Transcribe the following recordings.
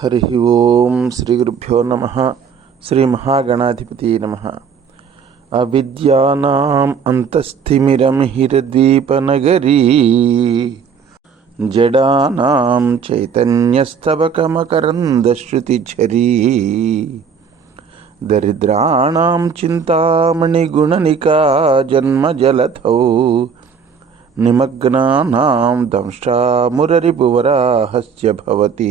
హరి ఓం శ్రీ గురుభ్యో నమ శ్రీ మహాగణాధిపతి నమ అవిద్యానాం అంతస్థిమిరం హిరద్వీపనగరీ జడానాం చైతన్యస్తవకమకరందశ్రుతిఝరీ దరిద్రాణం చింతామణిగుణనికా జన్మజలథౌ నిమగ్నానాం దంష్టామురరిపువరాహస్య భవతి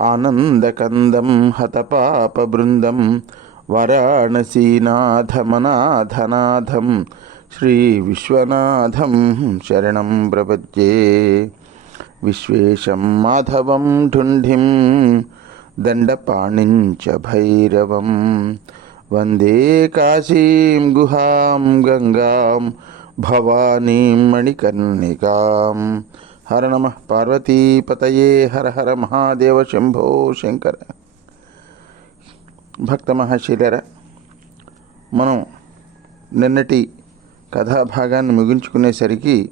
ఆనందకందం హతపాప హతపాపబృందం వారాణసీనాథమనాథనాథం శ్రీవిశ్వనాథం శరణం ప్రపద్యే. విశ్వేశం మాధవం ఢుంఢిం దండపాణించ భైరవం. వందే కాశీం గుహాం గంగాం భవానీం మణికర్ణికాం. హర నమ పార్వతీపతయే హర హర మహాదేవ శంభో శంకర. భక్త మహాశీలర మనం నిన్నటి కథాభాగాన్ని ముగించుకునేసరికి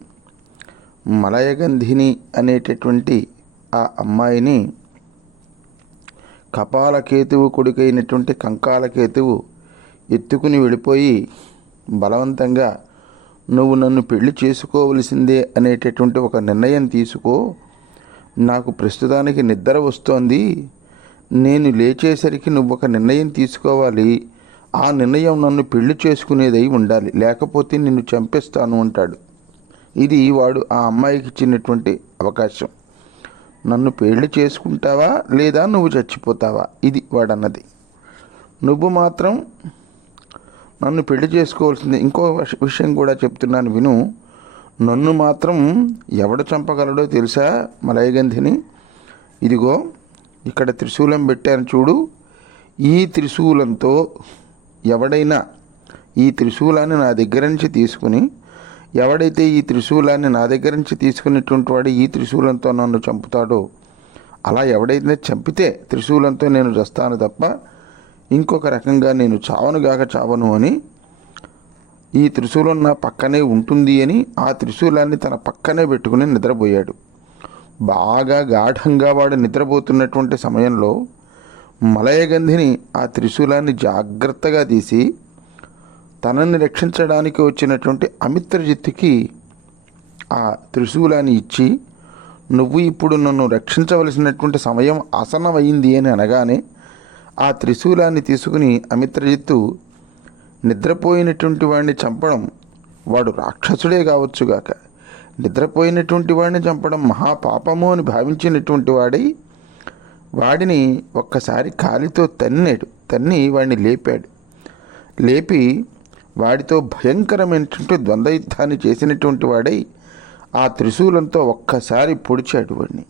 మలయగంధిని అనేటటువంటి ఆ అమ్మాయిని కపాలకేతువు కొడుకైనటువంటి కంకాలకేతువు ఎత్తుకుని వెళ్ళిపోయి బలవంతంగా నువ్వు నన్ను పెళ్ళి చేసుకోవలసిందే అనేటటువంటి ఒక నిర్ణయం తీసుకో. నాకు ప్రస్తుతానికి నిద్ర వస్తోంది. నేను లేచేసరికి నువ్వు ఒక నిర్ణయం తీసుకోవాలి. ఆ నిర్ణయం నన్ను పెళ్ళి చేసుకునేదై ఉండాలి. లేకపోతే నిన్ను చంపేస్తాను అంటాడు. ఇది వాడు ఆ అమ్మాయికి ఇచ్చినటువంటి అవకాశం. నన్ను పెళ్ళి చేసుకుంటావా లేదా నువ్వు చచ్చిపోతావా? ఇది వాడన్నది. నువ్వు మాత్రం నన్ను పెళ్ళి చేసుకోవాల్సింది. ఇంకో విషయం కూడా చెప్తున్నాను విను. నన్ను మాత్రం ఎవడు చంపగలడో తెలుసా మలయగంధిని? ఇదిగో ఇక్కడ త్రిశూలం పెట్టాను చూడు. ఈ త్రిశూలంతో ఎవడైనా ఈ త్రిశూలాన్ని నా దగ్గర నుంచి తీసుకుని ఎవడైతే ఈ త్రిశూలాన్ని నా దగ్గర నుంచి తీసుకునేటువంటి వాడు ఈ త్రిశూలంతో నన్ను చంపుతాడో అలా ఎవడైతే చంపితే త్రిశూలంతో నేను చస్తాను తప్ప ఇంకొక రకంగా నేను చావనుగాక చావను అని ఈ త్రిశూలం నా పక్కనే ఉంటుంది అని ఆ త్రిశూలాన్ని తన పక్కనే పెట్టుకుని నిద్రపోయాడు. బాగా గాఢంగా వాడు నిద్రపోతున్నటువంటి సమయంలో మలయగంధిని ఆ త్రిశూలాన్ని జాగ్రత్తగా తీసి తనని రక్షించడానికి వచ్చినటువంటి అమిత్రజిత్తుకి ఆ త్రిశూలాన్ని ఇచ్చి నువ్వు ఇప్పుడు నన్ను రక్షించవలసినటువంటి సమయం ఆసనమైంది అని అనగానే ఆ త్రిశూలాన్ని తీసుకుని అమిత్రజిత్తు నిద్రపోయినటువంటి వాడిని చంపడం వాడు రాక్షసుడే కావచ్చుగాక నిద్రపోయినటువంటి వాడిని చంపడం మహాపాపము అని భావించినటువంటి వాడై వాడిని ఒక్కసారి కాలితో తన్నాడు. తన్ని వాడిని లేపాడు. లేపి వాడితో భయంకరమైనటువంటి ద్వంద్వయుద్ధాన్ని చేసినటువంటి వాడై ఆ త్రిశూలంతో ఒక్కసారి పొడిచాడు వాడిని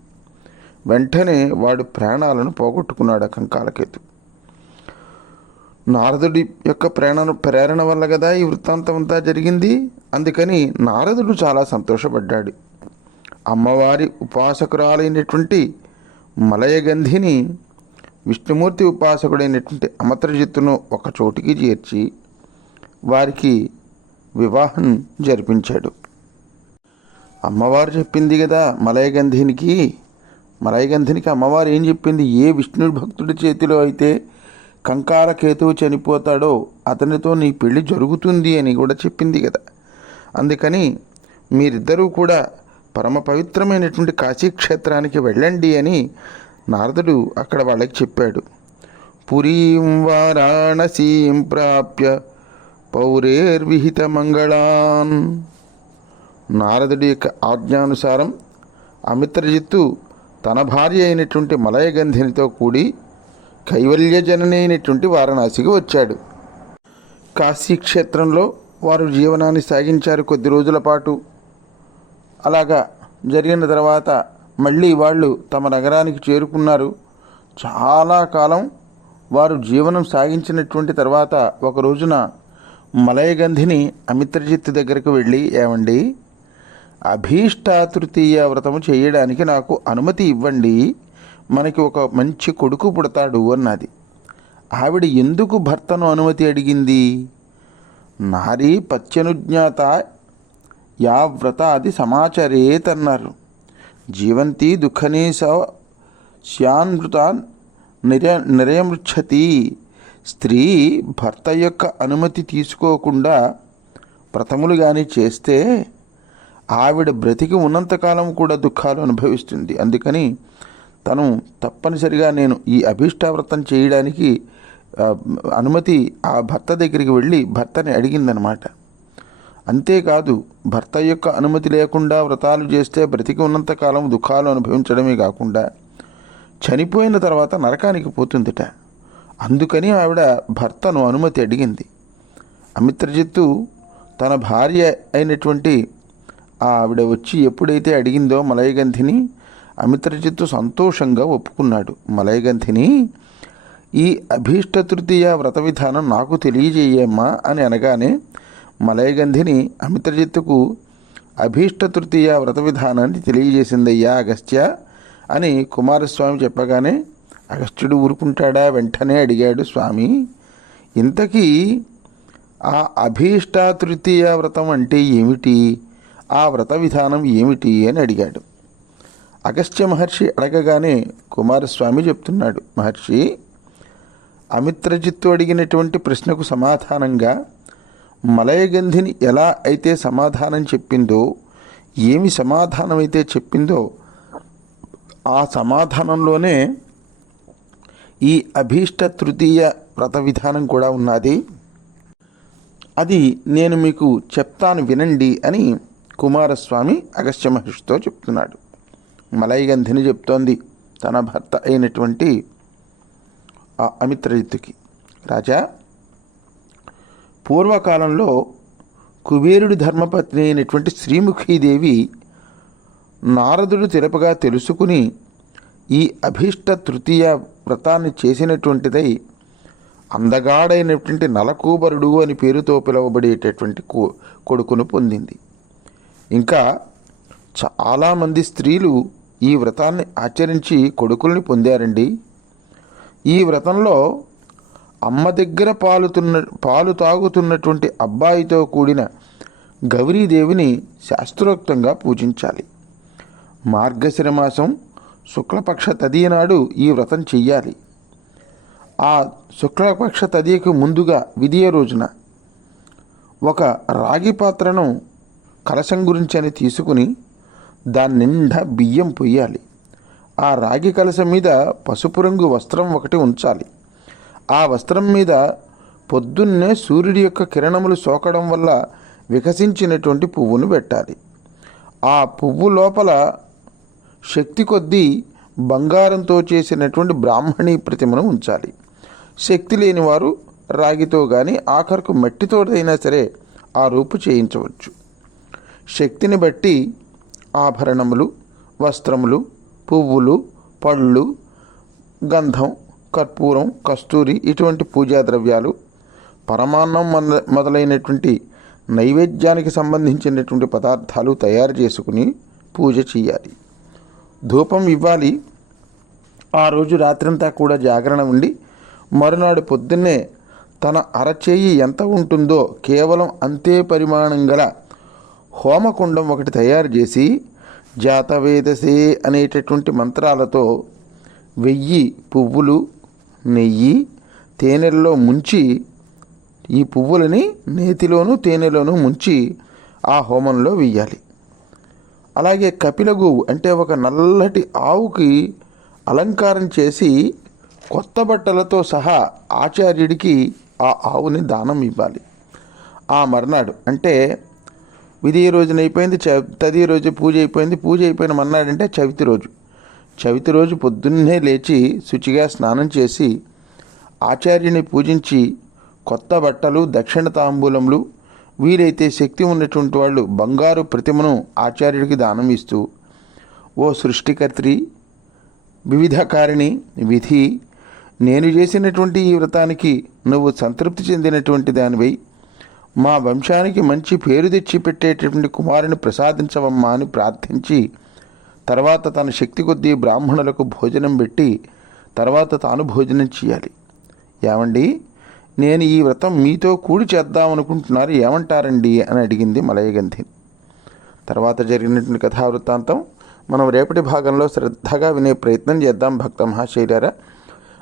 వెంటనే వాడు ప్రాణాలను పోగొట్టుకున్నాడు కంకాలకేతు. నారదుడి యొక్క ప్రేరణ ప్రేరణ వల్ల కదా ఈ వృత్తాంతం అంతా జరిగింది. అందుకని నారదుడు చాలా సంతోషపడ్డాడు. అమ్మవారి ఉపాసకురాలైనటువంటి మలయగంధిని విష్ణుమూర్తి ఉపాసకుడైనటువంటి అమత్రజిత్తును ఒక చోటికి చేర్చి వారికి వివాహం జరిపించాడు. అమ్మవారు చెప్పింది కదా మలయగంధినికి. మలయగంధినికి అమ్మవారు ఏం చెప్పింది? ఏ విష్ణుడు భక్తుడి చేతిలో అయితే కంకాల కేతువు చనిపోతాడో అతనితో నీ పెళ్ళి జరుగుతుంది అని కూడా చెప్పింది కదా. అందుకని మీరిద్దరూ కూడా పరమ పవిత్రమైనటువంటి కాశీక్షేత్రానికి వెళ్ళండి అని నారదుడు అక్కడ వాళ్ళకి చెప్పాడు. పురీం వారాణసీం ప్రాప్య పౌరేర్విహిత మంగళాన్ నారదుడి యొక్క ఆజ్ఞానుసారం అమిత్రజిత్తు తన భార్య అయినటువంటి మలయగంధినితో కూడి కైవల్యజననైనటువంటి వారణాసికి వచ్చాడు. కాశీక్షేత్రంలో వారు జీవనాన్ని సాగించారు కొద్ది రోజుల పాటు. అలాగా జరిగిన తర్వాత మళ్ళీ వాళ్ళు తమ నగరానికి చేరుకున్నారు. చాలా కాలం వారు జీవనం సాగించినటువంటి తర్వాత ఒక రోజున మలయగంధిని అమిత్రజిత్తు దగ్గరకు వెళ్ళి ఏమండి అభీష్టాతృతీయ వ్రతము చేయడానికి నాకు అనుమతి ఇవ్వండి. మనకి ఒక మంచి కొడుకు పుడతాడు అన్నది. ఆవిడ ఎందుకు భర్తను అనుమతి అడిగింది? నారీ పత్యనుజ్ఞాత యా వ్రత అది సమాచరేతన్నారు. జీవంతి దుఃఖనీ స శ్యాన్మృత నిర నిరయమృచ్చతి స్త్రీ భర్త యొక్క అనుమతి తీసుకోకుండా వ్రతములు కానీ చేస్తే ఆవిడ బ్రతికి ఉన్నంతకాలం కూడా దుఃఖాలు అనుభవిస్తుంది. అందుకని తను తప్పనిసరిగా నేను ఈ అభీష్టావ్రతం చేయడానికి అనుమతి ఆ భర్త దగ్గరికి వెళ్ళి భర్తని అడిగిందనమాట. అంతేకాదు భర్త యొక్క అనుమతి లేకుండా వ్రతాలు చేస్తే బ్రతికి ఉన్నంతకాలం దుఃఖాలు అనుభవించడమే కాకుండా చనిపోయిన తర్వాత నరకానికి పోతుందిట. అందుకని ఆవిడ భర్తను అనుమతి అడిగింది. అమిత్రజిత్తు తన భార్య అయినటువంటి ఆవిడ వచ్చి ఎప్పుడైతే అడిగిందో మలయగంధిని అమిత్రజిత్తు సంతోషంగా ఒప్పుకున్నాడు. మలయగంధిని ఈ అభీష్ట తృతీయ వ్రత విధానం నాకు తెలియజేయమ్మా అని అనగానే మలయగంధిని అమిత్రజిత్తుకు అభీష్ట తృతీయ వ్రత విధానాన్ని తెలియజేసిందయ్యా అగస్త్య అని కుమారస్వామి చెప్పగానే అగస్త్యుడు ఊరుకుంటాడా? వెంటనే అడిగాడు స్వామి. ఇంతకీ ఆ అభీష్ట తృతీయ వ్రతం అంటే ఏమిటి? ఆ వ్రత విధానం ఏమిటి? అని అడిగాడు. అగస్త్య మహర్షి అడగగానే కుమారస్వామి చెప్తున్నాడు మహర్షి అమిత్రజిత్తు అడిగినటువంటి ప్రశ్నకు సమాధానంగా మలయగంధిని ఎలా అయితే సమాధానం చెప్పిందో ఏమి సమాధానం అయితే చెప్పిందో ఆ సమాధానంలోనే ఈ అభీష్ట తృతీయ వ్రత విధానం కూడా ఉన్నది. అది నేను మీకు చెప్తాను వినండి అని కుమారస్వామి అగస్త్య మహర్షితో చెప్తున్నాడు. మలైగంధిని చెప్తోంది. తన భర్త అయినటువంటి ఆ అమిత్రజిత్తుకి రాజా పూర్వకాలంలో కుబేరుడి ధర్మపత్ని అయినటువంటి శ్రీముఖీదేవి నారదుడు తెలపగా తెలుసుకుని ఈ అభీష్ట తృతీయ వ్రతాన్ని చేసినటువంటిదై అందగాడైనటువంటి నలకూబరుడు అని పేరుతో పిలువబడేటటువంటి కొ- కొడుకును పొందింది. ఇంకా చాలామంది స్త్రీలు ఈ వ్రతాన్ని ఆచరించి కొడుకుల్ని పొందారండి. ఈ వ్రతంలో అమ్మ దగ్గర పాలుతున్న పాలు తాగుతున్నటువంటి అబ్బాయితో కూడిన గౌరీదేవిని శాస్త్రోక్తంగా పూజించాలి. మార్గశిర మాసం శుక్లపక్ష తదియ నాడు ఈ వ్రతం చెయ్యాలి. ఆ శుక్లపక్ష తదియకు ముందుగా విధియ రోజున ఒక రాగి పాత్రను కలశం గురించి అని తీసుకుని దాని నిండా బియ్యం పొయ్యాలి. ఆ రాగి కలస మీద పసుపు రంగు వస్త్రం ఒకటి ఉంచాలి. ఆ వస్త్రం మీద పొద్దున్నే సూర్యుడి యొక్క కిరణములు సోకడం వల్ల వికసించినటువంటి పువ్వును పెట్టాలి. ఆ పువ్వు లోపల శక్తి కొద్దీ బంగారంతో చేసినటువంటి బ్రాహ్మణి ప్రతిమను ఉంచాలి. శక్తి లేనివారు రాగితో కానీ ఆఖరుకు మట్టితోటైనా సరే ఆ రూపు చేయించవచ్చు. శక్తిని బట్టి ఆభరణములు వస్త్రములు పువ్వులు పళ్ళు గంధం కర్పూరం కస్తూరి ఇటువంటి పూజా ద్రవ్యాలు పరమాన్నం మొద మొదలైనటువంటి నైవేద్యానికి సంబంధించినటువంటి పదార్థాలు తయారు చేసుకుని పూజ చేయాలి. ధూపం ఇవ్వాలి. ఆ రోజు రాత్రంతా కూడా జాగరణ ఉండి మరునాడు పొద్దున్నే తన అరచేయి ఎంత ఉంటుందో కేవలం అంతే పరిమాణం గల హోమకుండం ఒకటి తయారు చేసి జాతవేదసే అనేటటువంటి మంత్రాలతో వెయ్యి పువ్వులు నెయ్యి తేనెల్లో ముంచి ఈ పువ్వులని నేతిలోను తేనెలోను ముంచి ఆ హోమంలో వెయ్యాలి. అలాగే కపిలగు అంటే ఒక నల్లటి ఆవుకి అలంకారం చేసి కొత్త బట్టలతో సహా ఆచార్యుడికి ఆ ఆవుని దానం ఇవ్వాలి. ఆ మర్నాడు అంటే విధి రోజున అయిపోయింది చ తది రోజు పూజ అయిపోయింది. పూజ అయిపోయిన మన్నాడంటే చవితి రోజు. చవితి రోజు పొద్దున్నే లేచి శుచిగా స్నానం చేసి ఆచార్యుని పూజించి కొత్త బట్టలు దక్షిణ తాంబూలములు వీలైతే శక్తి ఉన్నటువంటి వాళ్ళు బంగారు ప్రతిమను ఆచార్యుడికి దానం ఇస్తూ ఓ సృష్టికర్త్రి వివిధకారిణి విధి నేను చేసినటువంటి ఈ వ్రతానికి నువ్వు సంతృప్తి చెందినటువంటి దానివై మా వంశానికి మంచి పేరు తెచ్చి పెట్టేటటువంటి కుమారుని ప్రసాదించవమ్మా అని ప్రార్థించి తర్వాత తన శక్తి కొద్దీ బ్రాహ్మణులకు భోజనం పెట్టి తర్వాత తాను భోజనం చేయాలి. ఏమండి? నేను ఈ వ్రతం మీతో కూడి చేద్దామనుకుంటున్నారు ఏమంటారండి? అని అడిగింది మలయగంధి. తర్వాత జరిగినటువంటి కథావృత్తాంతం మనం రేపటి భాగంలో శ్రద్ధగా వినే ప్రయత్నం చేద్దాం భక్త మహాశైలారా.